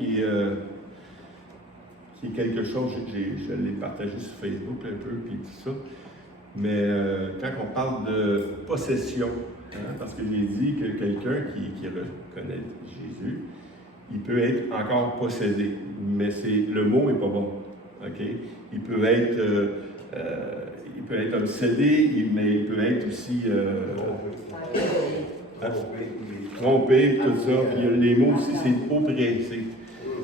qui est quelque chose, je l'ai partagé sur Facebook un peu, puis tout ça. Mais quand on parle de possession, parce que j'ai dit que quelqu'un qui reconnaît Jésus, il peut être encore possédé, mais le mot n'est pas bon. Okay? Il peut être obsédé, mais il peut être aussi trompé, tout ça. Puis les mots aussi, c'est oppressé.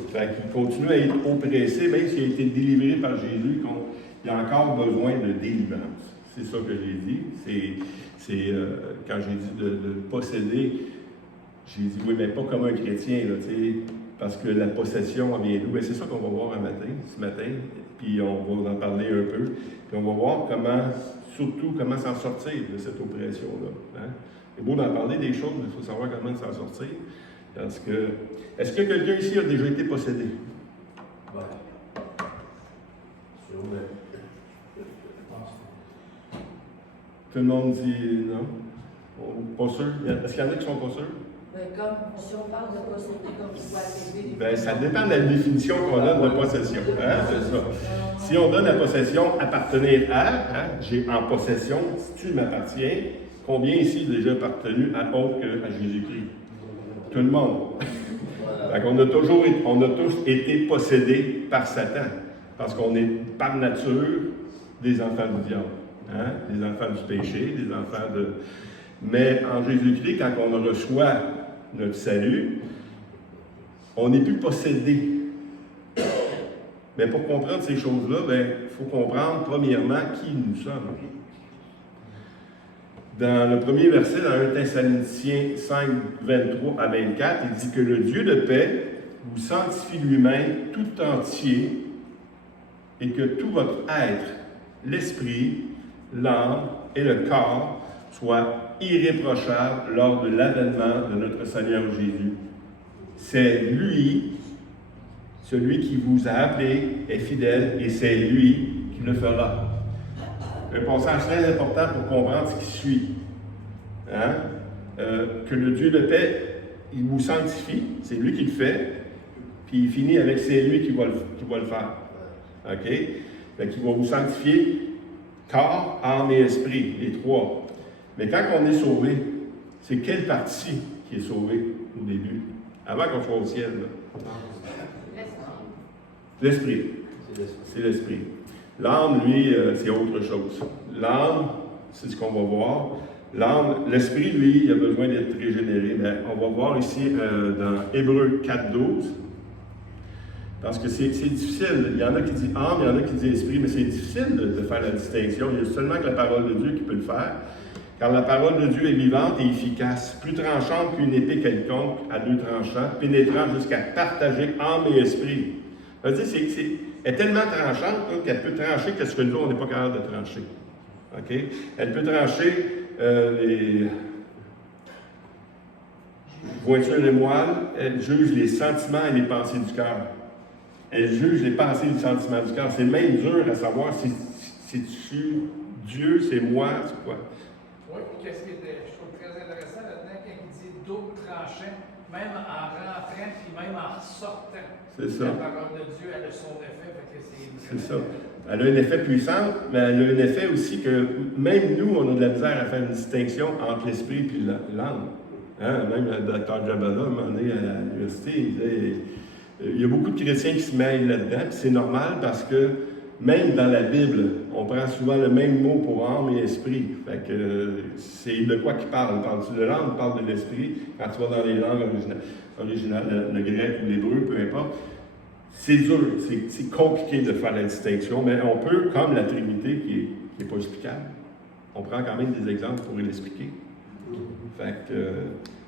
Fait qu'il continue à être oppressé, même s'il a été délivré par Jésus, il a encore besoin de délivrance. C'est ça que j'ai dit. Quand j'ai dit de posséder, j'ai dit oui, mais pas comme un chrétien, là, parce que la possession en vient d'où? Ben, c'est ça qu'on va voir ce matin, puis on va en parler un peu, puis on va voir comment s'en sortir de cette oppression-là. Hein? C'est beau d'en parler des choses, mais il faut savoir comment s'en sortir. Parce que, est-ce que quelqu'un ici a déjà été possédé? Oui. Tout le monde dit non? Pas sûr? Est-ce qu'il y en a qui sont pas sûrs? Comme si on parle de posséder, comme tu vois à la Bien, ça dépend de la définition qu'on donne de possession. Hein? C'est ça. Si on donne la possession appartenir à, j'ai en possession, si tu m'appartiens, combien ici déjà appartenu à autre qu'à Jésus-Christ? Tout le monde. On a tous été possédés par Satan, parce qu'on est par nature des enfants du diable, hein? Des enfants du péché, des enfants de... Mais en Jésus-Christ, quand on reçoit notre salut, on n'est plus possédé. Mais pour comprendre ces choses-là, il faut comprendre premièrement qui nous sommes. Dans le premier verset, dans 1 Thessaloniciens 5, 23 à 24, il dit que le Dieu de paix vous sanctifie lui-même tout entier et que tout votre être, l'esprit, l'âme et le corps soient irréprochables lors de l'avènement de notre Seigneur Jésus. C'est lui, celui qui vous a appelé, est fidèle et c'est lui qui le fera. Un passage très important pour comprendre ce qui suit. Hein? Que le Dieu de paix, il vous sanctifie, c'est lui qui le fait, puis il finit avec c'est lui qui va le faire. OK? Fait qu'il va vous sanctifier corps, âme et esprit, les trois. Mais quand on est sauvé, c'est quelle partie qui est sauvée au début? Avant qu'on soit au ciel. L'esprit. C'est l'esprit. L'âme, lui, c'est autre chose. L'âme, c'est ce qu'on va voir. L'âme, l'esprit, lui, il a besoin d'être régénéré. Mais on va voir ici dans Hébreux 4.12. Parce que c'est difficile. Il y en a qui disent âme, il y en a qui disent esprit, mais c'est difficile de faire la distinction. Il y a seulement que la parole de Dieu qui peut le faire. Car la parole de Dieu est vivante et efficace, plus tranchante qu'une épée quelconque à deux tranchants, pénétrant jusqu'à partager âme et esprit. Ça veut dire, elle est tellement tranchante qu'elle peut trancher ce que nous, on n'est pas capable de trancher. OK? Elle peut trancher les voitures et les moelles, elle juge les sentiments et les pensées du cœur. Elle juge les pensées et les sentiments du cœur. C'est même dur à savoir si c'est-tu Dieu, c'est moi, c'est quoi. Oui, qu'est-ce qui était, je trouve très intéressant là-dedans, quand il dit double tranchant, même en rentrant, puis même en sortant. C'est ça. La parole de Dieu, elle a son effet, fait que c'est ça. Elle a un effet puissant, mais elle a un effet aussi que même nous, on a de la misère à faire une distinction entre l'esprit et l'âme. Hein? Même le Dr. Jabala, à un moment donné, à l'université, il disait, il y a beaucoup de chrétiens qui se mêlent là-dedans, puis c'est normal parce que même dans la Bible, on prend souvent le même mot pour âme et esprit. Fait que c'est de quoi qu'il parle. Parle-tu de l'âme, on parle de l'esprit. Quand tu vas dans les langues originales, le grec ou l'hébreu, peu importe, c'est dur, c'est compliqué de faire la distinction, mais on peut, comme la Trinité, qui n'est pas explicable, on prend quand même des exemples pour l'expliquer. Fait que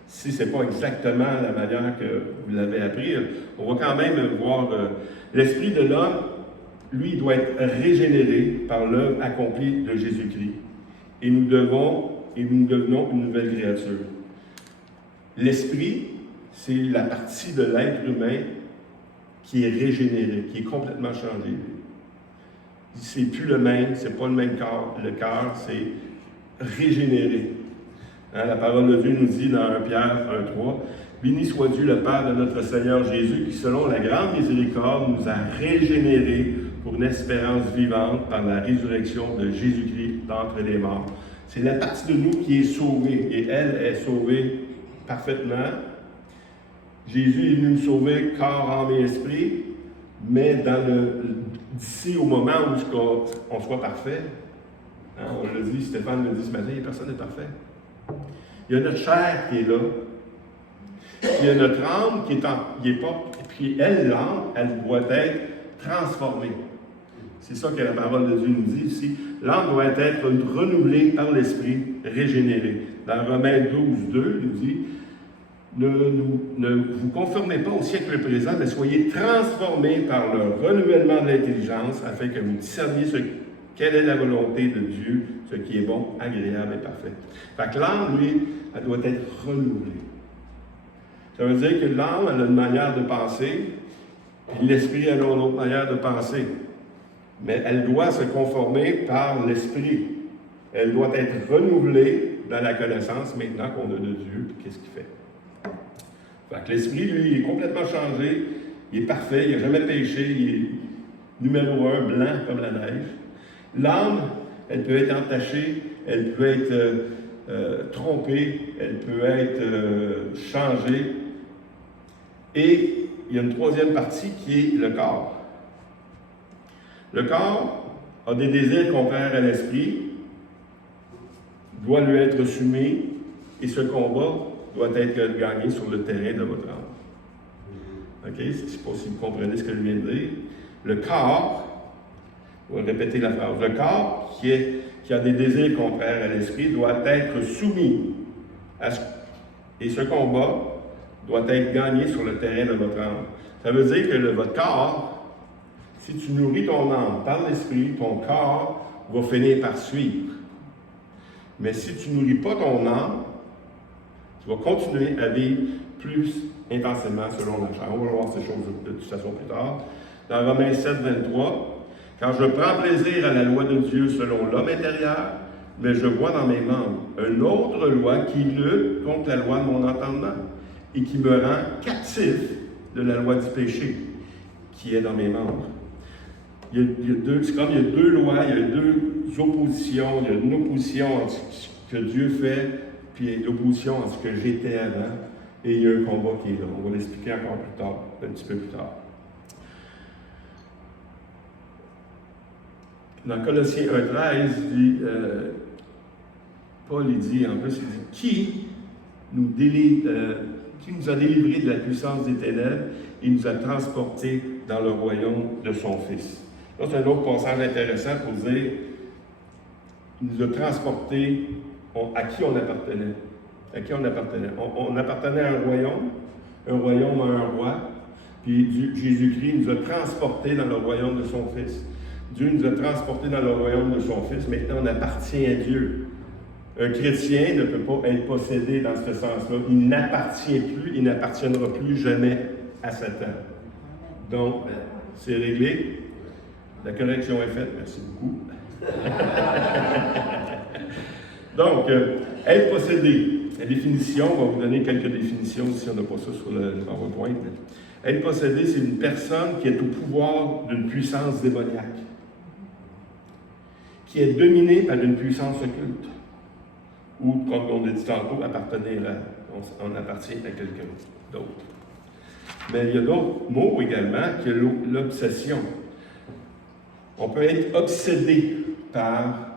si ce n'est pas exactement la manière que vous l'avez appris, on va quand même voir l'esprit de l'homme. Lui, il doit être régénéré par l'œuvre accomplie de Jésus-Christ. Et nous devenons une nouvelle créature. L'esprit, c'est la partie de l'être humain qui est régénérée, qui est complètement changée. C'est plus le même, c'est pas le même corps. Le cœur, c'est régénéré. Hein, la parole de Dieu nous dit dans 1 Pierre 1.3, Béni soit Dieu, le Père de notre Seigneur Jésus, qui, selon la grande miséricorde, nous a régénérés pour une espérance vivante par la résurrection de Jésus-Christ d'entre les morts. C'est la partie de nous qui est sauvée, et elle est sauvée parfaitement. Jésus est venu nous sauver corps, âme et esprit, mais d'ici au moment où on soit parfait, hein, on l'a dit, Stéphane l'a dit ce matin, personne n'est parfait. Il y a notre chair qui est là. Il y a notre âme qui est pas. Puis l'âme, elle doit être transformée. C'est ça que la parole de Dieu nous dit ici. L'âme doit être renouvelée par l'Esprit, régénérée. Dans Romains 12, 2, il dit ne vous conformez pas au siècle présent, mais soyez transformés par le renouvellement de l'intelligence, afin que vous discerniez quelle est la volonté de Dieu, ce qui est bon, agréable et parfait. Fait que l'âme, lui, elle doit être renouvelée. Ça veut dire que l'âme, elle a une manière de penser, puis l'esprit, elle a une autre manière de penser. Mais elle doit se conformer par l'esprit. Elle doit être renouvelée dans la connaissance maintenant qu'on a de Dieu, puis qu'est-ce qu'il fait. Fait que l'esprit, lui, il est complètement changé, il est parfait, il n'a jamais péché, il est numéro 1, blanc comme la neige. L'âme, elle peut être entachée, elle peut être trompée, elle peut être changée. Et il y a une troisième partie qui est le corps. Le corps a des désirs contraires à l'esprit, doit lui être soumis, et ce combat doit être gagné sur le terrain de votre âme. OK? Je ne sais pas si vous comprenez ce que je viens de dire. Le corps, on va répéter la phrase, le corps qui a des désirs contraires à l'esprit doit être soumis et ce combat doit être gagné sur le terrain de votre âme. Ça veut dire que votre corps, si tu nourris ton âme par l'esprit, ton corps va finir par suivre. Mais si tu ne nourris pas ton âme, tu vas continuer à vivre plus intensément selon la chair. On va voir ces choses de toute façon plus tard. Dans Romains 7, 23, « Car je prends plaisir à la loi de Dieu selon l'homme intérieur, mais je vois dans mes membres une autre loi qui lutte contre la loi de mon entendement et qui me rend captif de la loi du péché qui est dans mes membres. » C'est comme il y a deux lois, il y a deux oppositions. Il y a une opposition entre ce que Dieu fait, puis l'opposition entre ce que j'étais avant. Et il y a un combat qui est là. On va l'expliquer encore plus tard, un petit peu plus tard. Dans Colossiens 1,13, Paul dit, en plus, il dit, qui nous a délivrés de la puissance des ténèbres et nous a transportés dans le royaume de son Fils. Là, c'est un autre passage intéressant pour dire, il nous a transportés, à qui on appartenait. À qui on appartenait? On appartenait à un royaume à un roi, puis Jésus-Christ nous a transportés dans le royaume de son Fils. Dieu nous a transportés dans le royaume de son Fils, maintenant on appartient à Dieu. Un chrétien ne peut pas être possédé dans ce sens-là. Il n'appartient plus, il n'appartiendra plus jamais à Satan. Donc, c'est réglé. La correction est faite, merci beaucoup. Donc, être possédé. La définition, on va vous donner quelques définitions si on n'a pas ça sur le PowerPoint. Être possédé, c'est une personne qui est au pouvoir d'une puissance démoniaque, qui est dominée par une puissance occulte, ou, comme on a dit tantôt, on appartient à quelqu'un d'autre. Mais il y a d'autres mots également, qui est l'obsession. On peut être obsédé par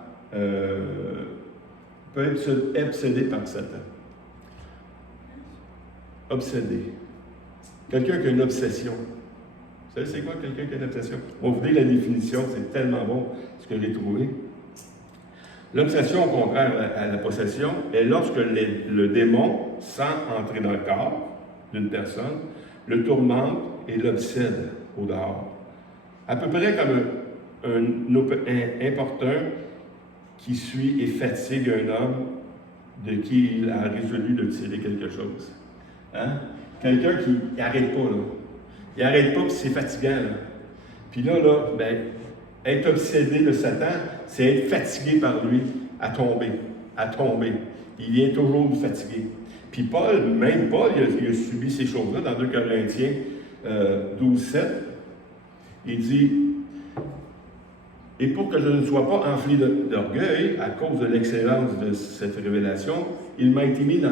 Satan. Obsédé. Quelqu'un qui a une obsession. Vous savez, c'est quoi quelqu'un qui a une obsession? On va vous dire la définition, c'est tellement bon ce que j'ai trouvé. L'obsession, au contraire à la possession, est lorsque le démon sent entrer dans le corps d'une personne, le tourmente et l'obsède au dehors. À peu près comme un importun qui suit et fatigue un homme de qui il a résolu de tirer quelque chose. Hein? Quelqu'un qui n'arrête pas, là. Il n'arrête pas, puis c'est fatigant, là. Puis là, être obsédé de Satan, c'est être fatigué par lui à tomber. Il vient toujours nous fatiguer. Puis Paul, il a subi ces choses-là dans 2 Corinthiens 12:7. Il dit, « Et pour que je ne sois pas enflé d'orgueil à cause de l'excellence de cette révélation, il m'a été mis dans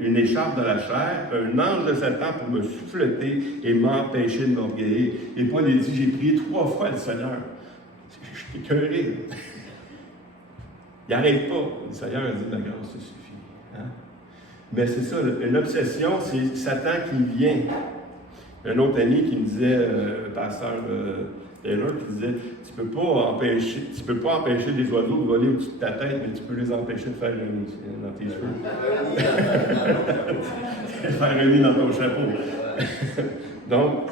une écharpe dans la chair, un ange de Satan pour me souffleter et m'empêcher de m'orgueiller. » Et Paul il dit, « J'ai prié 3 fois le Seigneur. Je suis écœuré. » Il n'arrête pas. Le Seigneur a dit, « La grâce te suffit. Hein? » Mais c'est ça, une obsession, c'est Satan qui vient. Un autre ami qui me disait, pasteur Taylor, qui disait, tu peux pas empêcher des oiseaux de voler au-dessus de ta tête, mais tu peux les empêcher de faire un nid dans tes cheveux. Faire un nid dans ton chapeau. Donc,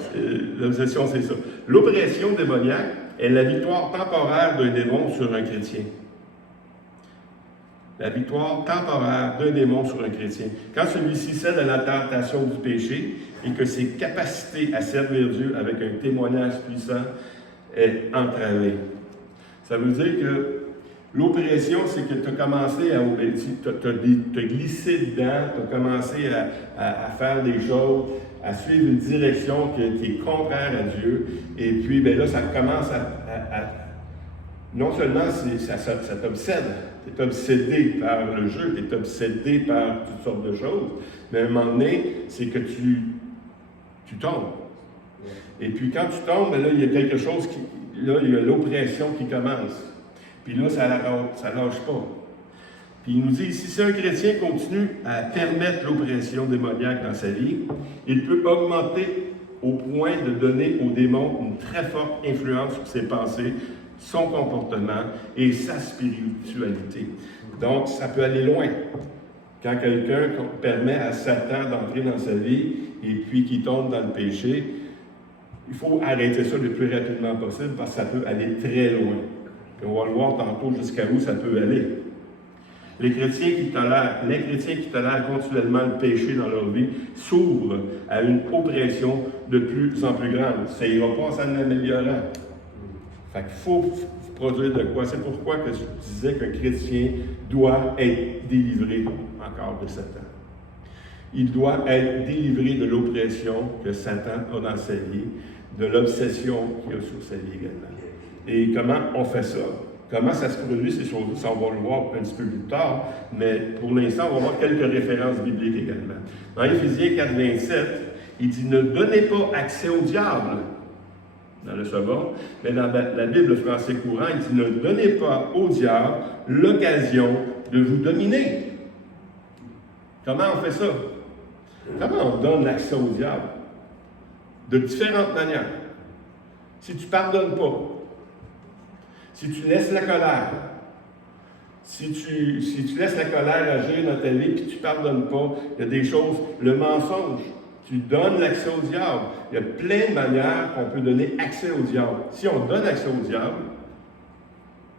l'obsession, c'est ça. L'oppression démoniaque est la victoire temporaire d'un démon sur un chrétien. La victoire temporaire d'un démon sur un chrétien. Quand celui-ci cède à la tentation du péché et que ses capacités à servir Dieu avec un témoignage puissant est entravée. Ça veut dire que l'oppression, c'est que tu as commencé à te glisser dedans, tu as commencé à faire des choses, à suivre une direction qui est contraire à Dieu. Et puis, bien là, ça commence non seulement ça t'obsède, tu es obsédé par le jeu, tu es obsédé par toutes sortes de choses, mais à un moment donné, c'est que tu tombes. Et puis quand tu tombes, là, il y a quelque chose là, il y a l'oppression qui commence. Puis là, ça lâche pas. Puis il nous dit, si un chrétien continue à permettre l'oppression démoniaque dans sa vie, il peut augmenter au point de donner au démon une très forte influence sur ses pensées, son comportement et sa spiritualité. Donc, ça peut aller loin. Quand quelqu'un permet à Satan d'entrer dans sa vie et puis qu'il tombe dans le péché, il faut arrêter ça le plus rapidement possible parce que ça peut aller très loin. Puis on va le voir tantôt jusqu'à où ça peut aller. Les chrétiens qui tolèrent continuellement le péché dans leur vie s'ouvrent à une oppression de plus en plus grande. Ça n'ira pas en s'en améliorant. Fait qu'il faut produire de quoi. C'est pourquoi que je disais qu'un chrétien doit être délivré encore de Satan. Il doit être délivré de l'oppression que Satan a dans sa vie, de l'obsession qu'il a sur sa vie également. Et comment on fait ça? Comment ça se produit, ces choses-là? Ça, on va le voir un petit peu plus tard, mais pour l'instant, on va voir quelques références bibliques également. Dans Éphésiens 4, 27, il dit « Ne donnez pas accès au diable ». Dans le second, mais dans la Bible français courant, il dit « Ne donnez pas au diable l'occasion de vous dominer ». Comment on fait ça? Comment on donne l'accès au diable? De différentes manières. Si tu ne pardonnes pas, si tu laisses la colère, si tu laisses la colère agir dans ta vie et tu ne pardonnes pas, il y a des choses, le mensonge, tu donnes l'accès au diable. Il y a plein de manières qu'on peut donner accès au diable. Si on donne accès au diable,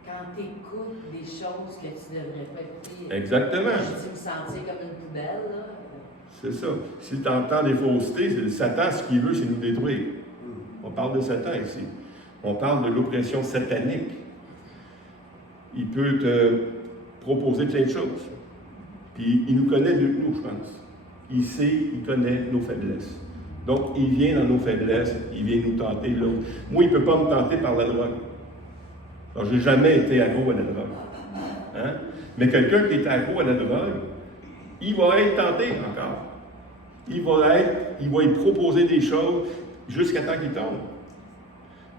quand tu écoutes des choses que tu ne devrais pas écouter, exactement. Tu me sentir comme une poubelle, là. C'est ça. Si tu entends des faussetés, Satan, ce qu'il veut, c'est nous détruire. On parle de Satan ici. On parle de l'oppression satanique. Il peut te proposer plein de choses. Puis il nous connaît mieux que nous, je pense. Il sait, il connaît nos faiblesses. Donc, il vient dans nos faiblesses, il vient nous tenter là. Moi, il ne peut pas me tenter par la drogue. Alors, je n'ai jamais été accro à la drogue. Hein? Mais quelqu'un qui est accro à la drogue, il va être tenté encore. Il va y proposer des choses jusqu'à temps qu'il tombe.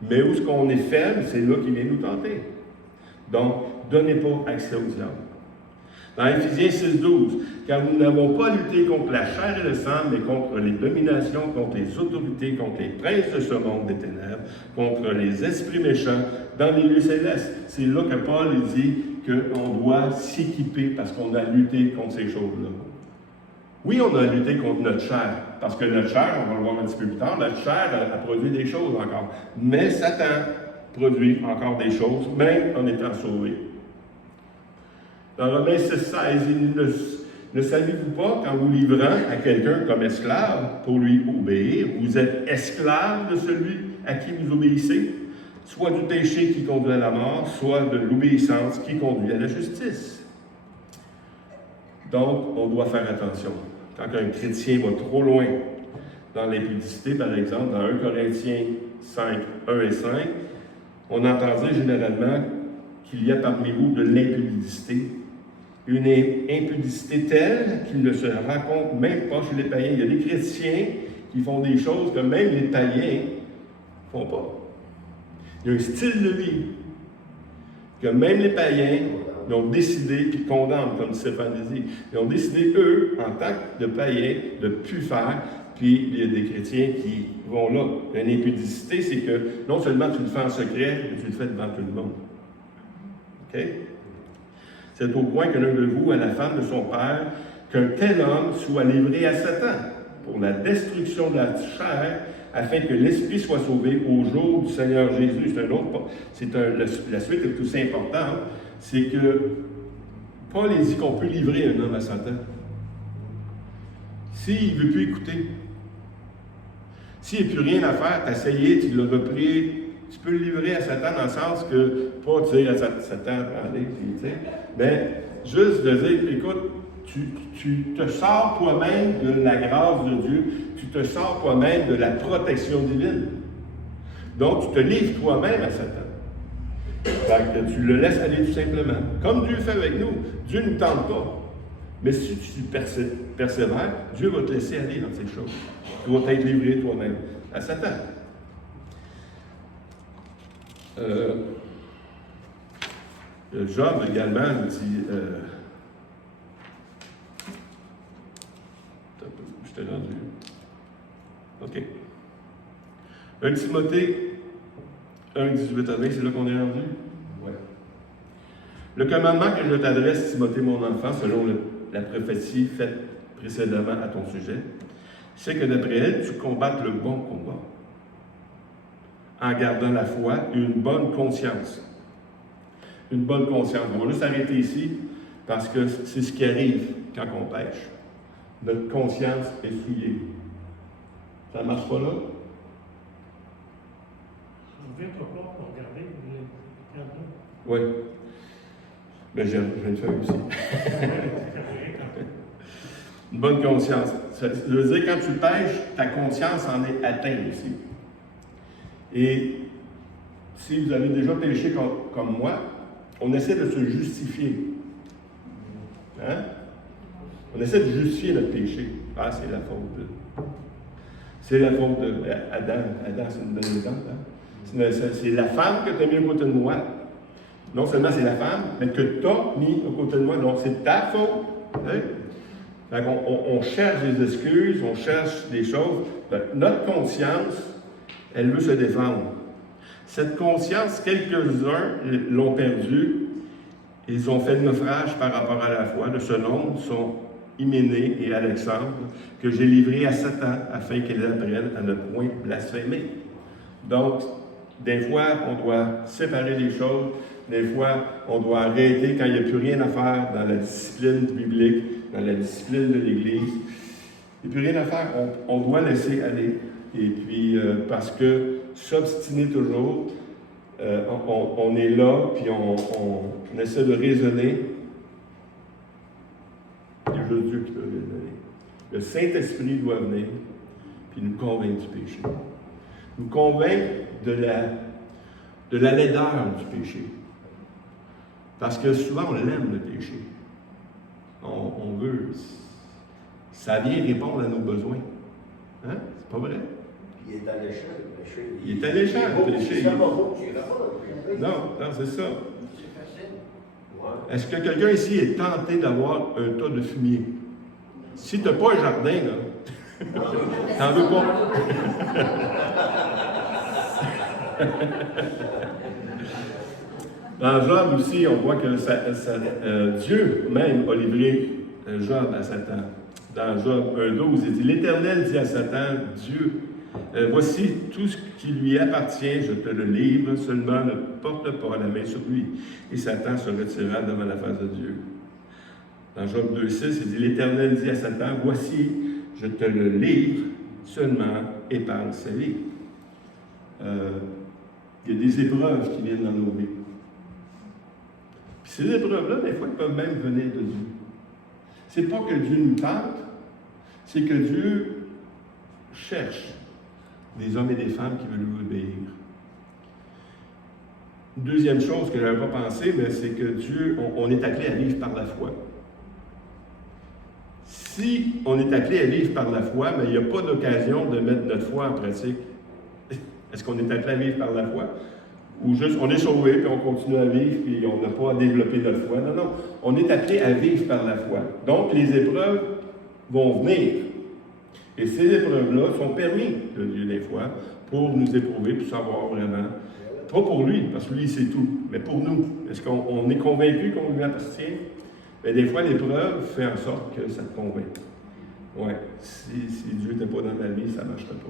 Mais où est-ce qu'on est faible, c'est là qu'il vient nous tenter. Donc, donnez pas accès au diable. Dans Éphésiens 6,12, car nous n'avons pas lutté contre la chair et le sang, mais contre les dominations, contre les autorités, contre les princes de ce monde des ténèbres, contre les esprits méchants dans les lieux célestes. C'est là que Paul dit qu'on doit s'équiper parce qu'on a lutté contre ces choses-là. Oui, on a lutté contre notre chair, parce que notre chair, on va le voir un petit peu plus tard, notre chair a produit des choses encore. Mais Satan produit encore des choses, même en étant sauvé. Dans Romains 6,16, ne saviez-vous pas qu'en vous livrant à quelqu'un comme esclave pour lui obéir, vous êtes esclave de celui à qui vous obéissez, soit du péché qui conduit à la mort, soit de l'obéissance qui conduit à la justice. Donc, on doit faire attention. Quand un chrétien va trop loin dans l'impudicité, par exemple, dans 1 Corinthiens 5, 1 et 5, on entendait généralement qu'il y a parmi vous de l'impudicité. Une impudicité telle qu'il ne se rencontre même pas chez les païens. Il y a des chrétiens qui font des choses que même les païens ne font pas. Il y a un style de vie que même les païens ils ont décidé, puis condamnent, comme Stéphane dit, ils ont décidé, eux, en tant que de païens, de ne plus faire, puis il y a des chrétiens qui vont là. Une impudicité, c'est que non seulement tu le fais en secret, mais tu le fais devant tout le monde. OK? C'est au point que l'un de vous, à la femme de son père, qu'un tel homme soit livré à Satan pour la destruction de la chair, afin que l'esprit soit sauvé au jour du Seigneur Jésus. C'est un autre, la suite est aussi importante, c'est que Paul dit qu'on peut livrer un homme à Satan. S'il ne veut plus écouter, s'il n'y a plus rien à faire, tu as essayé, tu l'as repris, tu peux le livrer à Satan dans le sens que, pas dire à Satan, allez, tu sais, mais juste de dire, écoute, tu te sors toi-même de la grâce de Dieu, tu te sors toi-même de la protection divine. Donc, tu te livres toi-même à Satan. Fait que tu le laisses aller tout simplement. Comme Dieu fait avec nous. Dieu ne nous tente pas. Mais si tu persévères, Dieu va te laisser aller dans ces choses. Tu vas t'être livré toi-même à Satan. Job également dit... je t'ai rendu. OK. 1 Timothée 1, 18 à 20, c'est là qu'on est rendu? Oui. Le commandement que je t'adresse, Timothée, mon enfant, selon la prophétie faite précédemment à ton sujet, c'est que d'après elle, tu combattes le bon combat, en gardant la foi et une bonne conscience. Une bonne conscience. On va juste arrêter ici, parce que c'est ce qui arrive quand on pêche. Notre conscience est souillée. Ça ne marche pas là? Je ne viens pas pour regarder le cadeau. Oui. Mais je viens de faire aussi. Une bonne conscience. Ça veut dire quand tu pêches, ta conscience en est atteinte aussi. Et si vous avez déjà pêché comme moi, on essaie de se justifier. Hein? On essaie de justifier notre péché. Ah, c'est la faute de... C'est la faute d'Adam. Adam, c'est une bonne exemple. Hein? C'est la femme que tu as mis à côté de moi. Non seulement c'est la femme, mais que tu as mis à côté de moi. Donc, c'est ta faute. Hein? Donc, on cherche des excuses, on cherche des choses. Donc, notre conscience, elle veut se défendre. Cette conscience, quelques-uns l'ont perdue. Ils ont fait le naufrage par rapport à la foi. De ce nombre sont Hyménée et Alexandre, que j'ai livrés à Satan, afin qu'ils apprennent à ne point blasphémer. Donc, des fois, on doit séparer les choses. Des fois, on doit arrêter quand il n'y a plus rien à faire dans la discipline biblique, dans la discipline de l'Église. Il n'y a plus rien à faire. On doit laisser aller. Et puis, parce que s'obstiner toujours, on est là, puis on essaie de raisonner. Il y a juste Dieu qui peut raisonner. Le Saint-Esprit doit venir, puis nous convaincre du péché. Nous convaincre de la laideur du péché. Parce que souvent, on l'aime, le péché. On veut. Ça vient répondre à nos besoins. Hein? C'est pas vrai? Il est alléchant, le péché. Il est alléchant, le péché. Non, c'est ça. C'est facile. Ouais. Est-ce que quelqu'un ici est tenté d'avoir un tas de fumier? Si tu n'as pas un jardin, là, t'en veux pas. Dans Job aussi, on voit que Dieu même a livré Job à Satan. Dans Job 1,12, il dit « L'Éternel dit à Satan, Dieu, voici tout ce qui lui appartient, je te le livre, seulement ne porte pas la main sur lui. » Et Satan se retira devant la face de Dieu. Dans Job 2,6, il dit « L'Éternel dit à Satan, voici, je te le livre, seulement épargne sa vie. » Il y a des épreuves qui viennent dans nos vies. Puis ces épreuves-là, des fois, elles peuvent même venir de Dieu. C'est pas que Dieu nous tente, c'est que Dieu cherche des hommes et des femmes qui veulent lui obéir. Une deuxième chose que je n'avais pas pensé, mais c'est que Dieu, on est appelé à vivre par la foi. Si on est appelé à vivre par la foi, mais il n'y a pas d'occasion de mettre notre foi en pratique. Est-ce qu'on est appelé à vivre par la foi? Ou juste on est sauvé, puis on continue à vivre, puis on n'a pas à développer notre foi? Non, non. On est appelé à vivre par la foi. Donc, les épreuves vont venir. Et ces épreuves-là sont permis de Dieu des fois pour nous éprouver, pour savoir vraiment. Pas pour lui, parce que lui, c'est tout, mais pour nous. Est-ce qu'on est convaincu qu'on lui appartient? Mais des fois, l'épreuve fait en sorte que ça te convainc. Oui, si Dieu n'était pas dans ma vie, ça ne marcherait pas.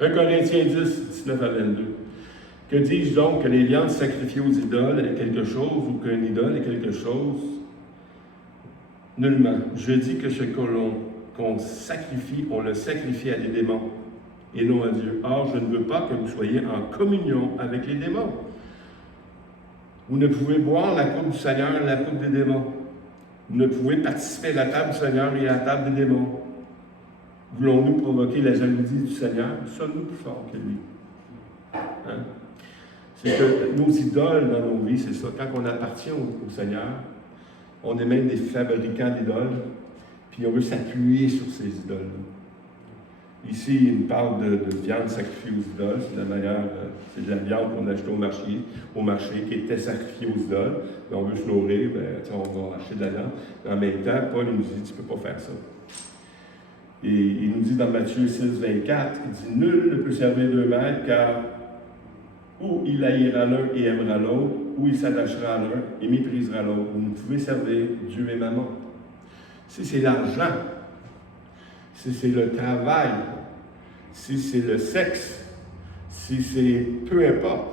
1 Corinthiens 10, 19 à 22. Que dis-je donc que les viandes sacrifiées aux idoles est quelque chose ou qu'un idole est quelque chose? Nullement. Je dis que ce qu'on sacrifie, on le sacrifie à des démons et non à Dieu. Or, je ne veux pas que vous soyez en communion avec les démons. Vous ne pouvez boire la coupe du Seigneur et la coupe des démons. Vous ne pouvez participer à la table du Seigneur et à la table des démons. Voulons-nous provoquer la jalousie du Seigneur? Sommes-nous plus forts que lui? Hein? C'est que nos idoles dans nos vies, c'est ça. Quand on appartient au Seigneur, on est même des fabricants d'idoles, puis on veut s'appuyer sur ces idoles-là. Ici, il me parle de viande sacrifiée aux idoles. C'est la meilleure, c'est de la viande qu'on achetait au marché, qui était sacrifiée aux idoles. Mais on veut se nourrir, on va acheter de la viande. En même temps, Paul nous dit, tu ne peux pas faire ça. Et il nous dit dans Matthieu 6, 24, il dit, nul ne peut servir deux maîtres, car ou il haïra l'un et aimera l'autre, ou il s'attachera à l'un et méprisera l'autre. Vous ne pouvez servir Dieu et Mammon. Si c'est l'argent, si c'est le travail, si c'est le sexe, si c'est peu importe.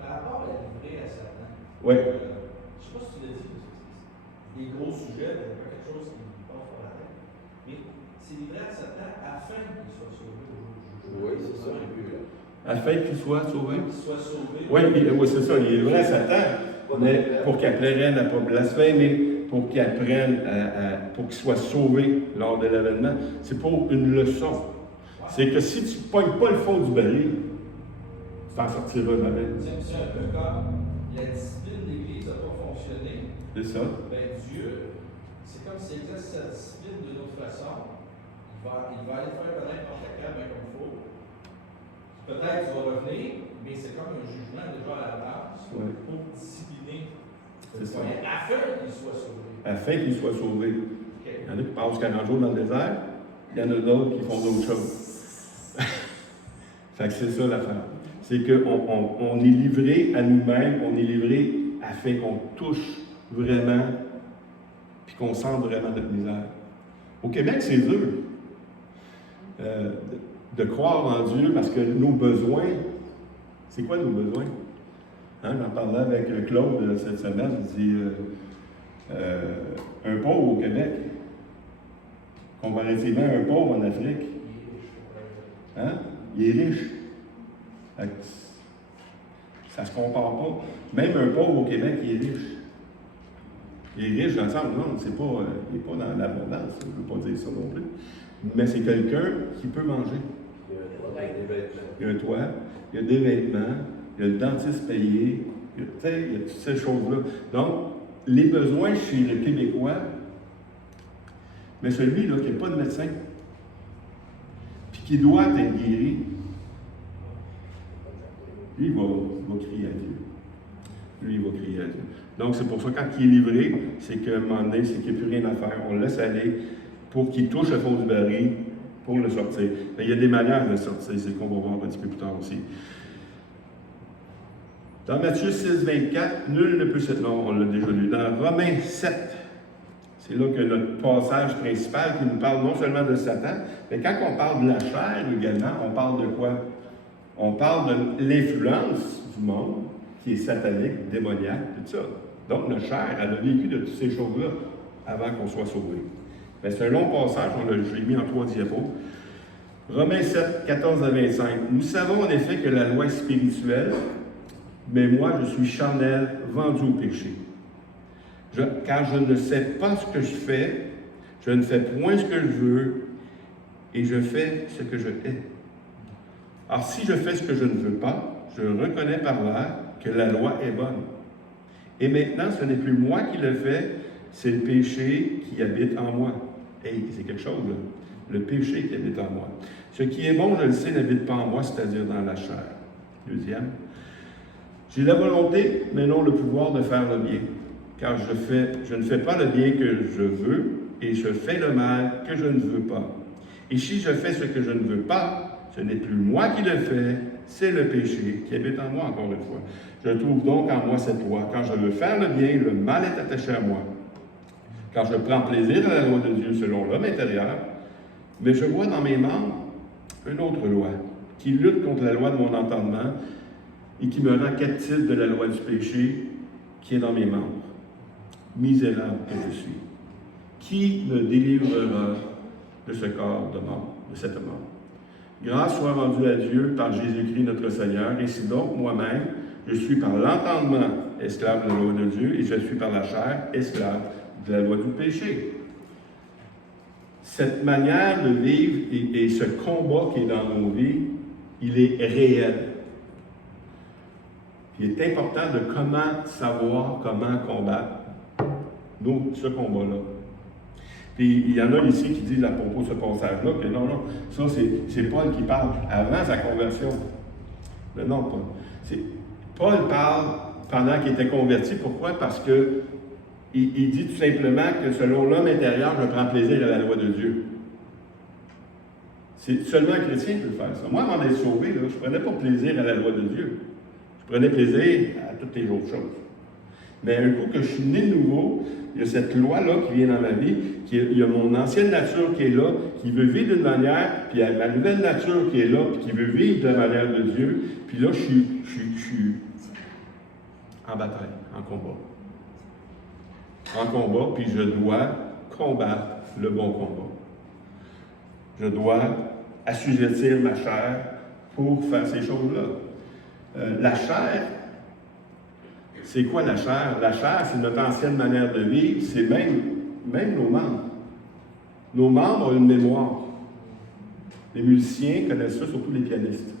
Par rapport à la livrée à Satan, Oui. je ne sais pas si tu l'as dit, c'est des gros sujets, il n'y a pas quelque chose qui me passe par la tête, mais c'est livré à Satan afin qu'il soit sauvé au jour du jugement. Oui, c'est ça le but. Afin qu'il soit sauvé. Qu'il soit sauvé. Oui, c'est ça, il est vrai à Satan, mais pour qu'il apprenne à ne pas blasphémer, pour qu'il apprenne pour qu'il soit sauvé lors de l'événement. C'est pour une leçon. C'est que si tu ne pognes pas le fond du baril, tu t'en sortiras jamais. C'est un peu comme la discipline de l'Église n'a pas fonctionné. C'est ça. Ben Dieu, c'est comme s'il exerce sa discipline d'une autre façon. Il va aller faire n'importe quand, bien comme il faut. Peut-être qu'il va revenir, mais c'est comme un jugement déjà à l'avance pour discipliner. C'est ça. Afin qu'il soit sauvé. Afin qu'il soit sauvé. Okay. Il y en a qui passent 40 jours dans le désert, il y en a d'autres qui font d'autres choses. Fait que c'est ça l'affaire. C'est qu'on est livré à nous-mêmes, on est livré afin qu'on touche vraiment, puis qu'on sente vraiment notre misère. Au Québec, c'est dur de croire en Dieu parce que nos besoins, c'est quoi nos besoins? Hein, j'en parlais avec Claude cette semaine, il dit un pauvre au Québec, comparativement à un pauvre en Afrique, hein? Il est riche. Ça ne se compare pas. Même un pauvre au Québec, il est riche. Il est riche dans le sens, non, il n'est pas dans l'abondance, je ne veux pas dire ça non plus. Mais c'est quelqu'un qui peut manger. Il y a un toit, il y a des vêtements, il y a le dentiste payé, il y a toutes ces choses-là. Donc, les besoins chez le Québécois, mais celui-là qui n'a pas de médecin, puis qui doit être guéri, lui, il va crier à Dieu. Lui, il va crier à Dieu. Donc, c'est pour ça, quand il est livré, c'est qu'à un moment donné, c'est qu'il n'y a plus rien à faire. On le laisse aller pour qu'il touche le fond du baril pour le sortir. Mais il y a des manières de le sortir, c'est ce qu'on va voir un petit peu plus tard aussi. Dans Matthieu 6, 24, nul ne peut se... Non, on l'a déjà lu. Dans Romains 7, c'est là que notre passage principal qui nous parle non seulement de Satan, mais quand on parle de la chair également, on parle de quoi? On parle de l'influence du monde qui est satanique, démoniaque, tout ça. Donc, notre chair, elle a vécu de toutes ces choses-là avant qu'on soit sauvé. Mais c'est un long passage, je l'ai mis en 3 diapos. Romains 7, 14 à 25. Nous savons en effet que la loi est spirituelle, mais moi, je suis charnel, vendu au péché. Car je ne sais pas ce que je fais, je ne fais point ce que je veux, et je fais ce que je hais. Alors si je fais ce que je ne veux pas, je reconnais par là que la loi est bonne. Et maintenant, ce n'est plus moi qui le fais, c'est le péché qui habite en moi. Hey, c'est quelque chose, là. Le péché qui habite en moi. Ce qui est bon, je le sais, n'habite pas en moi, c'est-à-dire dans la chair. Deuxième. J'ai la volonté, mais non le pouvoir de faire le bien. Car je ne fais pas le bien que je veux, et je fais le mal que je ne veux pas. Et si je fais ce que je ne veux pas, ce n'est plus moi qui le fais, c'est le péché qui habite en moi, encore une fois. Je trouve donc en moi cette loi. Quand je veux faire le bien, le mal est attaché à moi. Quand je prends plaisir à la loi de Dieu selon l'homme intérieur, mais je vois dans mes membres une autre loi qui lutte contre la loi de mon entendement et qui me rend captif de la loi du péché qui est dans mes membres. Misérable que je suis. Qui me délivrera de ce corps de mort, de cette mort? Grâce soit rendue à Dieu par Jésus-Christ notre Seigneur, et si donc moi-même, je suis par l'entendement esclave de la loi de Dieu, et je suis par la chair esclave de la loi du péché. Cette manière de vivre et ce combat qui est dans nos vies, il est réel. Il est important de savoir comment combattre ce combat-là. Puis il y en a ici qui disent à propos de ce passage-là que non, ça c'est Paul qui parle avant sa conversion. Mais non, Paul parle pendant qu'il était converti. Pourquoi? Parce que il dit tout simplement que selon l'homme intérieur, je prends plaisir à la loi de Dieu. C'est seulement un chrétien qui peut faire ça. Moi, avant d'être sauvé, là, je ne prenais pas plaisir à la loi de Dieu. Je prenais plaisir à toutes les autres choses. Mais un coup que je suis né de nouveau, il y a cette loi-là qui vient dans ma vie, il y a mon ancienne nature qui est là, qui veut vivre d'une manière, puis il y a ma nouvelle nature qui est là, puis qui veut vivre de la manière de Dieu. Puis là, je suis en bataille, en combat. En combat, puis je dois combattre le bon combat. Je dois assujettir ma chair pour faire ces choses-là. La chair, c'est quoi la chair? La chair, c'est notre ancienne manière de vivre, c'est même nos membres. Nos membres ont une mémoire. Les musiciens connaissent ça, surtout les pianistes.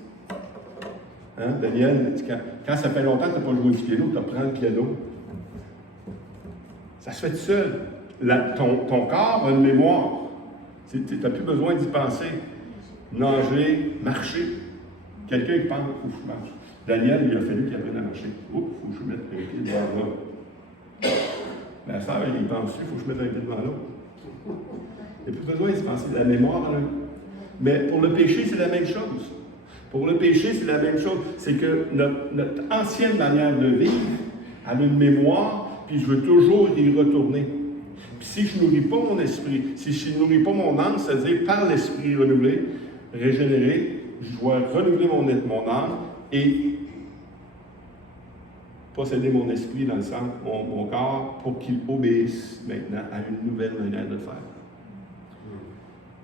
Hein? Daniel, quand ça fait longtemps que tu n'as pas joué du piano, tu reprends le piano. Ça se fait tout seul. Ton corps a une mémoire. Tu n'as plus besoin d'y penser. Nager, marcher. Quelqu'un qui pense, il faut que je marche. Daniel, il a fallu qu'il apprenne à marcher. Il faut que je mette un pied devant là. Ma soeur, il pense, il faut que je mette un pied devant l'autre. Il n'y a plus besoin d'y penser. La mémoire, là. Mais pour le péché, c'est la même chose. Pour le péché, c'est la même chose. C'est que notre ancienne manière de vivre a une mémoire, puis je veux toujours y retourner. Puis si je ne nourris pas mon esprit, si je ne nourris pas mon âme, c'est-à-dire par l'esprit renouvelé, régénéré, je dois renouveler mon âme et posséder mon esprit dans le sens, mon corps, pour qu'il obéisse maintenant à une nouvelle manière de faire.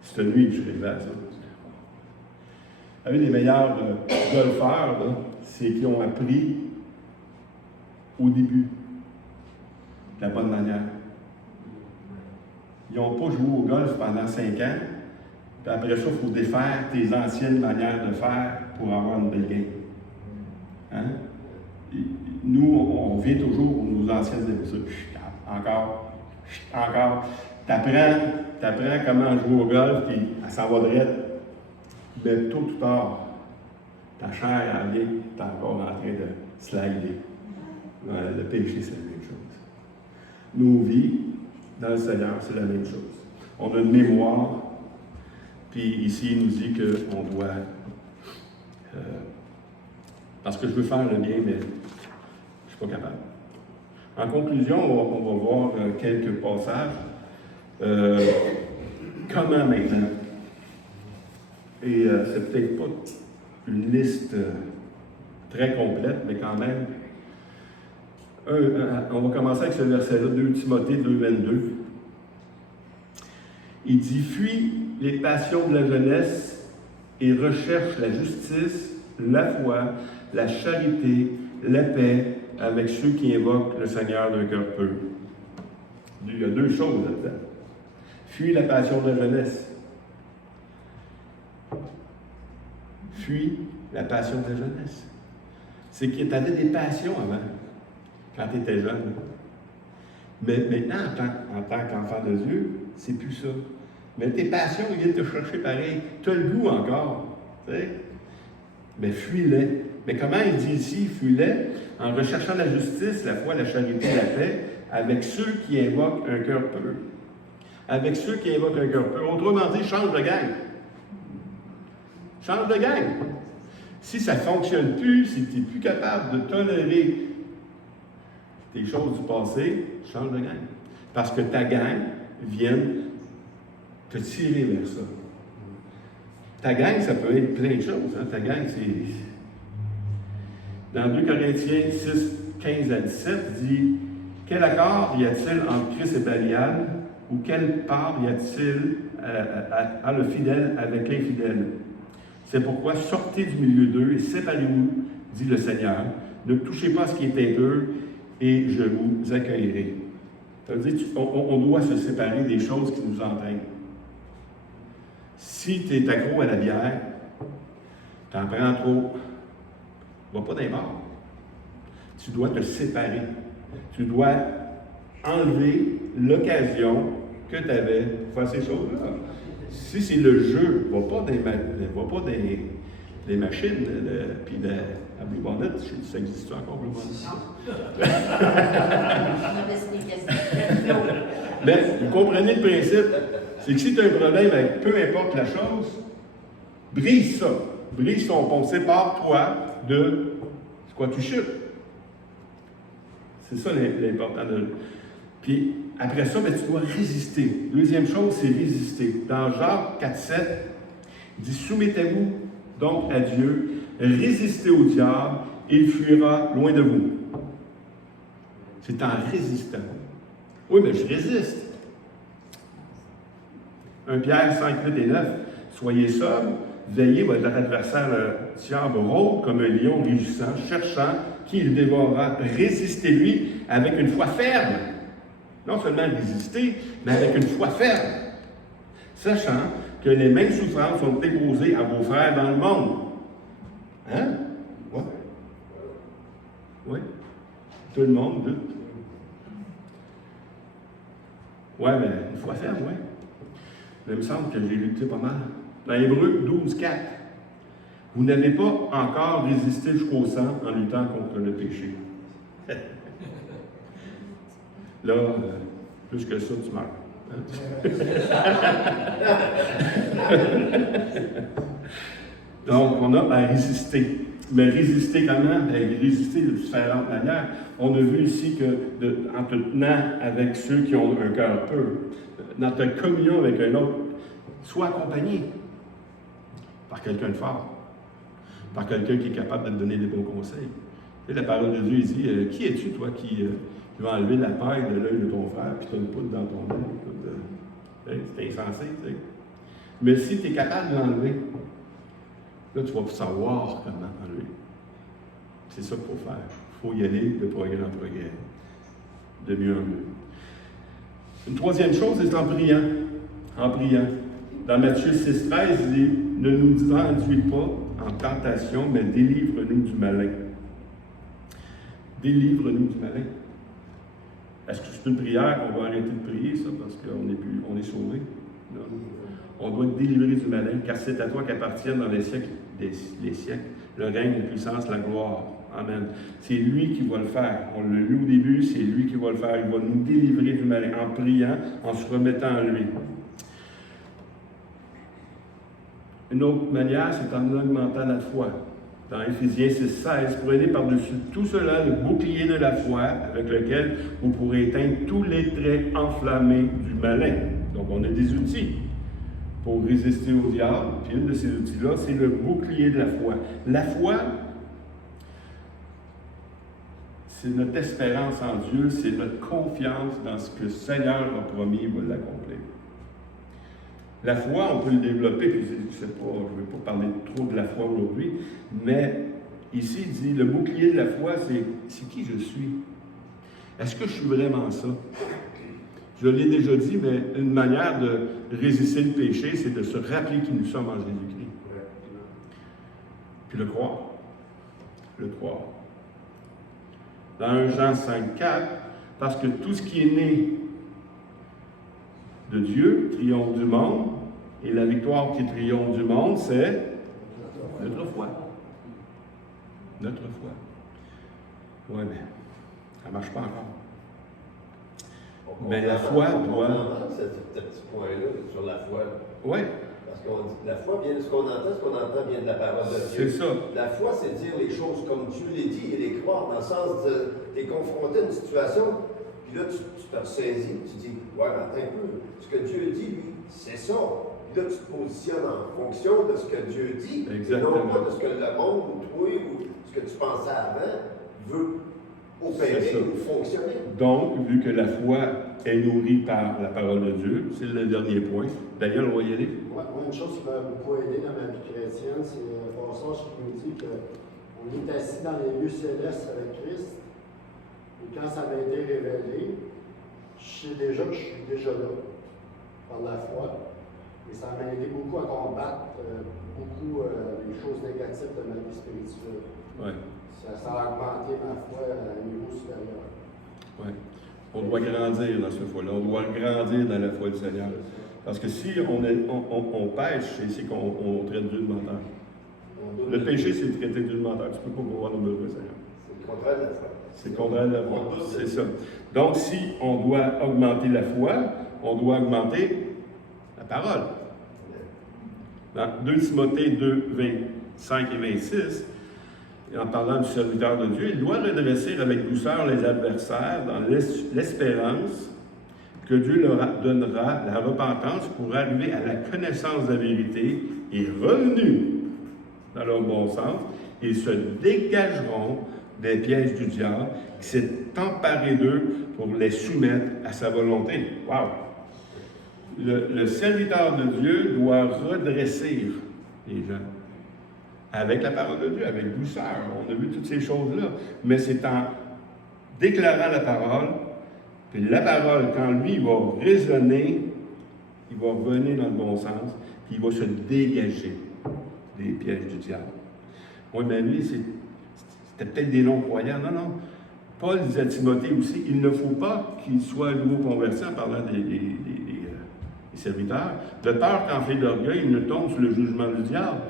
Cette nuit, je suis arrivé à ça. Vous savez, les meilleurs golfeurs, c'est qui ont appris au début de la bonne manière. Ils n'ont pas joué au golf pendant 5 ans, puis après ça, il faut défaire tes anciennes manières de faire pour avoir une belle game. Hein? Nous, on vient toujours pour nos anciennes habitudes. Encore. T'apprends comment jouer au golf, puis elle s'en va droite. Mais tôt ou tard, ta chair, elle vient, t'es encore en train de slider. Le péché, c'est la même chose. Nos vies, dans le Seigneur, c'est la même chose. On a une mémoire, puis ici, il nous dit qu'on doit... parce que je veux faire le bien, mais je ne suis pas capable. En conclusion, on va voir quelques passages. Comment maintenant? Et c'est peut-être pas une liste très complète, mais quand même. On va commencer avec ce verset-là, 2 Timothée 2, 22. Il dit, fuis les passions de la jeunesse et recherche la justice, la foi, la charité, la paix avec ceux qui invoquent le Seigneur d'un cœur pur. Il y a deux choses là-dedans. Fuis la passion de la jeunesse. Fuis la passion de la jeunesse. C'est que tu avais des passions avant, quand tu étais jeune. Mais maintenant, en tant qu'enfant de Dieu, c'est plus ça. Mais tes passions, ils viennent te chercher pareil. Tu as le goût encore. Tu sais? Mais fuis-les. Mais comment il dit ici, fuis-les? En recherchant la justice, la foi, la charité, la paix, avec ceux qui invoquent un cœur pur. Avec ceux qui invoquent un cœur pur. Autrement dit, change de gang. Change de gang. Si ça ne fonctionne plus, si tu n'es plus capable de tolérer tes choses du passé, change de gang. Parce que ta gang vient te tirer vers ça. Ta gang, ça peut être plein de choses. Hein? Ta gang, c'est... Dans 2 Corinthiens 6, 15 à 17, il dit « Quel accord y a-t-il entre Christ et Balial, ou quelle part y a-t-il à le fidèle avec l'infidèle? C'est pourquoi sortez du milieu d'eux et séparez-vous, dit le Seigneur. Ne touchez pas à ce qui est impur, et je vous accueillerai. » Ça veut dire on doit se séparer des choses qui nous entraînent. Si tu es accro à la bière, tu en prends trop, va pas dans les bars. Tu dois te séparer. Tu dois enlever l'occasion que tu avais pour faire ces choses-là. Si c'est le jeu, va pas des machines, puis à Blue Bonnet, ça existe encore, Blue Bonnet? Mais vous comprenez le principe, c'est que si tu as un problème avec peu importe la chose, brise ça. Brise ton pont. Sépare-toi de ce quoi tu chutes. C'est ça l'important de. Puis après ça, ben, tu dois résister. Deuxième chose, c'est résister. Dans Jacques 4,7, il dit soumettez-vous donc à Dieu, résistez au diable, et il fuira loin de vous. C'est en résistant. Oui, mais je résiste. 1 Pierre 5, 8 et 9. Soyez sobres, veillez, votre adversaire, le diable, rôde comme un lion rugissant, cherchant qui il dévorera. Résistez-lui avec une foi ferme. Non seulement résister, mais avec une foi ferme. Sachant que les mêmes souffrances sont imposées à vos frères dans le monde. Hein? Oui. Oui. Tout le monde doute. Oui, mais une foi ferme, oui. Mais il me semble que j'ai lutté pas mal. Dans Hébreux 12, 4, vous n'avez pas encore résisté jusqu'au sang en luttant contre le péché. Là, plus que ça, tu meurs. Donc, on a à résister. Mais résister comment? Ben, résister de différentes manières. On a vu ici que, en te tenant avec ceux qui ont un cœur pur, dans ta communion avec un autre, sois accompagné par quelqu'un de fort, par quelqu'un qui est capable de te donner des bons conseils. Et la parole de Dieu dit, qui es-tu, toi, qui va enlever la paille de l'œil de ton frère, puis tu as une poudre dans ton œil? C'est insensé, tu sais. Mais si tu es capable de l'enlever, là, tu vas savoir comment enlever. C'est ça qu'il faut faire. Il faut y aller de progrès en progrès, de mieux en mieux. Une troisième chose, c'est en priant. En priant. Dans Matthieu 6, 13, il dit « Ne nous induis pas en tentation, mais délivre-nous du malin. » Délivre-nous du malin. Est-ce que c'est une prière qu'on va arrêter de prier, ça, parce qu'on est sauvé? Non. On doit être délivré du malin, car c'est à toi qu'appartiennent dans les siècles le règne, la puissance, la gloire. Amen. C'est lui qui va le faire. On l'a lu au début, c'est lui qui va le faire. Il va nous délivrer du malin en priant, en se remettant à lui. Une autre manière, c'est en augmentant la foi. Dans Éphésiens 6,16, prenez par-dessus tout cela le bouclier de la foi avec lequel vous pourrez éteindre tous les traits enflammés du malin. Donc, on a des outils pour résister au diable. Puis, une de ces outils-là, c'est le bouclier de la foi. La foi, c'est notre espérance en Dieu, c'est notre confiance dans ce que le Seigneur a promis, il va l'accomplir. La foi, on peut le développer, puis je ne vais pas parler trop de la foi aujourd'hui, mais ici, il dit, le bouclier de la foi, c'est qui je suis? Est-ce que je suis vraiment ça? Je l'ai déjà dit, mais une manière de résister le péché, c'est de se rappeler qui nous sommes en Jésus-Christ. Puis le croire. Le croire. Dans 1 Jean 5,4, parce que tout ce qui est né de Dieu triomphe du monde, et la victoire qui triomphe du monde, c'est notre foi. Notre foi. Oui, mais ça ne marche pas encore. Mais la foi doit... On ce petit point-là sur la foi. Oui. Parce que la foi vient de ce qu'on entend vient de la parole de Dieu. C'est ça. La foi, c'est dire les choses comme Dieu les dit et les croire, dans le sens de tu es confronté à une situation, puis là, tu te ressaisis, tu dis, ouais, mais attends un peu, ce que Dieu dit, lui, c'est ça. Puis là, tu te positionnes en fonction de ce que Dieu dit, exactement, et non pas de ce que le monde, ou toi, ou ce que tu pensais avant, veut opérer ou fonctionner. Donc, vu que la foi est nourrie par la parole de Dieu, c'est le dernier point. D'ailleurs, on va y aller. Moi, une chose qui m'a beaucoup aidé dans ma vie chrétienne, c'est un passage qui nous dit qu'on est assis dans les lieux célestes avec Christ. Et quand ça m'a été révélé, je sais déjà que je suis déjà là, par la foi. Et ça m'a aidé beaucoup à combattre les choses négatives de ma vie spirituelle. Ouais. Ça a augmenté ma foi à un niveau supérieur. Ouais. On doit grandir dans cette foi-là. On doit grandir dans la foi du Seigneur. Parce que si on pêche, c'est qu'on traite Dieu de menteur. Le péché, c'est traiter Dieu de menteur. Tu ne peux pas pouvoir le besoin, Seigneur. C'est le contraire de la foi. C'est le contraire de la foi. C'est ça. Donc, si on doit augmenter la foi, on doit augmenter la parole. Dans 2 Timothée 2, 25 et 26, en parlant du serviteur de Dieu, il doit redresser avec douceur les adversaires dans l'espérance que Dieu leur donnera la repentance pour arriver à la connaissance de la vérité et revenus dans leur bon sens, et se dégageront des pièges du diable qui s'est emparé d'eux pour les soumettre à sa volonté. Wow! Le serviteur de Dieu doit redresser les gens avec la parole de Dieu, avec douceur. On a vu toutes ces choses-là. Mais c'est en déclarant la parole, puis la parole, quand lui va résonner, il va revenir dans le bon sens, puis il va se dégager des pièges du diable. Oui, mais lui, c'était peut-être des non-croyants. Non, non. Paul disait à Timothée aussi, il ne faut pas qu'il soit nouveau converti en parlant des serviteurs, de peur qu'en fait d'orgueil, il ne tombe sous le jugement du diable.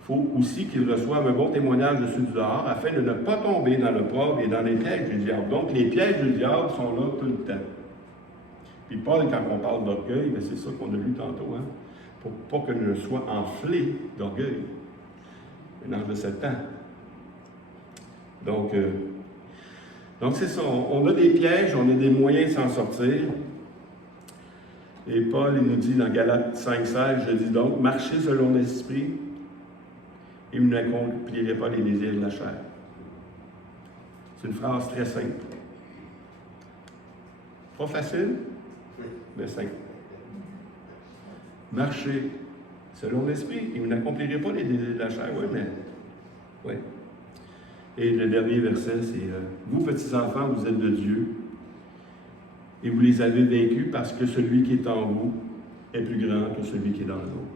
Il faut aussi qu'il reçoive un bon témoignage de ceux du dehors, afin de ne pas tomber dans l'opprobre et dans les pièges du diable. Donc, les pièges du diable sont là tout le temps. Puis Paul, quand on parle d'orgueil, ben c'est ça qu'on a lu tantôt, hein, pour pas que ne soit enflé d'orgueil. Un ange de Satan. Donc c'est ça. On a des pièges, on a des moyens de s'en sortir. Et Paul, il nous dit dans Galates 5,16, je dis donc, marchez selon l'esprit, et vous n'accomplirez pas les désirs de la chair. C'est une phrase très simple. Pas facile, mais simple. Marchez selon l'esprit, et vous n'accomplirez pas les désirs de la chair. Oui, mais... Oui. Et le dernier verset, c'est vous, petits enfants, vous êtes de Dieu, et vous les avez vaincus parce que celui qui est en vous est plus grand que celui qui est dans le monde.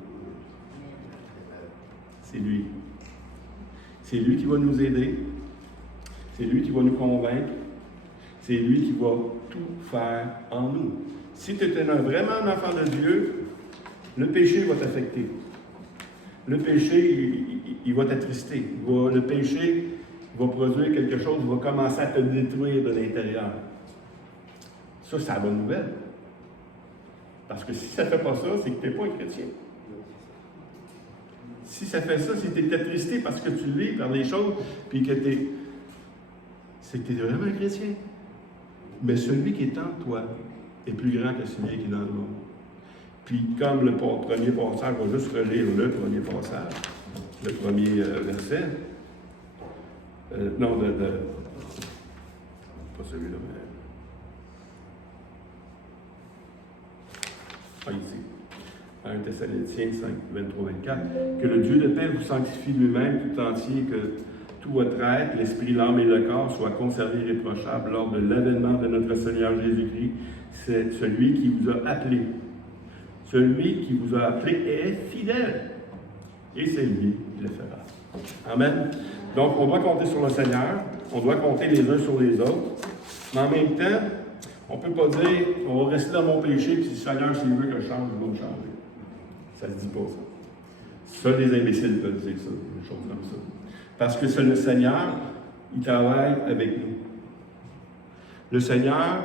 C'est lui. C'est lui qui va nous aider. C'est lui qui va nous convaincre. C'est lui qui va tout faire en nous. Si tu es vraiment un enfant de Dieu, le péché va t'affecter. Le péché, il va t'attrister. Le péché va produire quelque chose, il va commencer à te détruire de l'intérieur. Ça, c'est la bonne nouvelle. Parce que si ça ne fait pas ça, c'est que tu n'es pas un chrétien. Si ça fait ça, c'est que tu es attristé parce que tu vis par des choses, puis que c'est que tu es vraiment un chrétien. Mais celui qui est en toi est plus grand que celui qui est dans le monde. Puis, comme le premier passage, on va juste relire le premier passage, le premier verset. Non, pas celui-là, mais... Ici, 1 Thessaloniciens 5, 23, 24, que le Dieu de paix vous sanctifie lui-même tout entier, que tout votre être, l'esprit, l'âme et le corps soient conservés irréprochables lors de l'avènement de notre Seigneur Jésus-Christ. C'est celui qui vous a appelé. Celui qui vous a appelé est fidèle. Et c'est lui qui le fera. Amen. Donc, on doit compter sur le Seigneur. On doit compter les uns sur les autres. Mais en même temps, on ne peut pas dire, on va rester dans mon péché, puis si le Seigneur, s'il veut que je change, il va me changer. Ça ne se dit pas ça. Seuls les imbéciles peuvent dire ça, des choses comme ça. Parce que c'est le Seigneur, il travaille avec nous. Le Seigneur,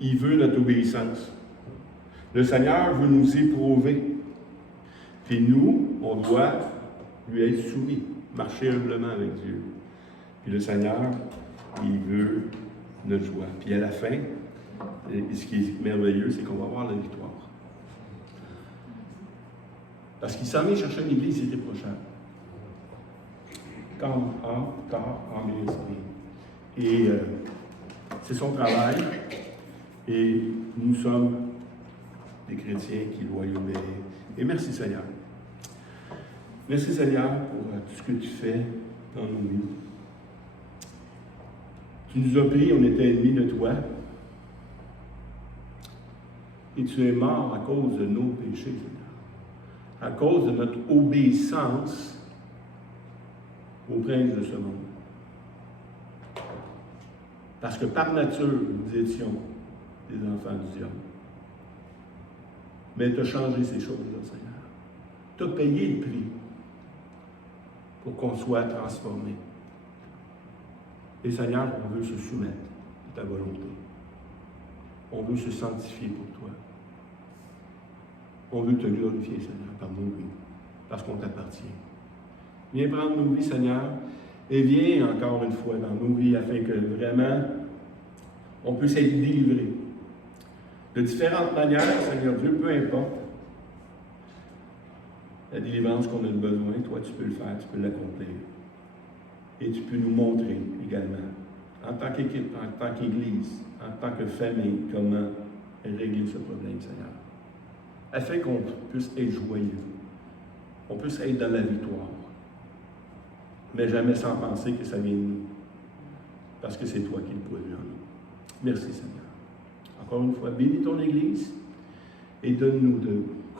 il veut notre obéissance. Le Seigneur veut nous éprouver. Puis nous, on doit lui être soumis, marcher humblement avec Dieu. Puis le Seigneur, il veut notre joie. Puis à la fin, et ce qui est merveilleux, c'est qu'on va avoir la victoire. Parce qu'il s'en vient chercher une église irréprochable. Comme âme, corps, âme et esprit. Et c'est son travail. Et nous sommes des chrétiens qui doivent y obéir. Et merci Seigneur. Merci Seigneur pour tout ce que tu fais dans nos vies. Tu nous as pris, on était ennemis de toi. Et tu es mort à cause de nos péchés, Seigneur. À cause de notre obéissance au prince de ce monde. Parce que par nature, nous étions des enfants du diable. Mais tu as changé ces choses-là, Seigneur. Tu as payé le prix pour qu'on soit transformé. Et Seigneur, on veut se soumettre à ta volonté. On veut se sanctifier pour toi. On veut te glorifier, Seigneur, par nos vies, parce qu'on t'appartient. Viens prendre nos vies, Seigneur, et viens encore une fois dans nos vies afin que vraiment on puisse être délivré. De différentes manières, Seigneur Dieu, peu importe la délivrance qu'on a besoin, toi tu peux le faire, tu peux l'accomplir. Et tu peux nous montrer également, en tant qu'équipe, en tant qu'Église, en tant que famille, comment régler ce problème, Seigneur. Afin qu'on puisse être joyeux, on puisse être dans la victoire, mais jamais sans penser que ça vient de nous, parce que c'est toi qui le produis en nous. Merci, Seigneur. Encore une fois, bénis ton Église et donne-nous de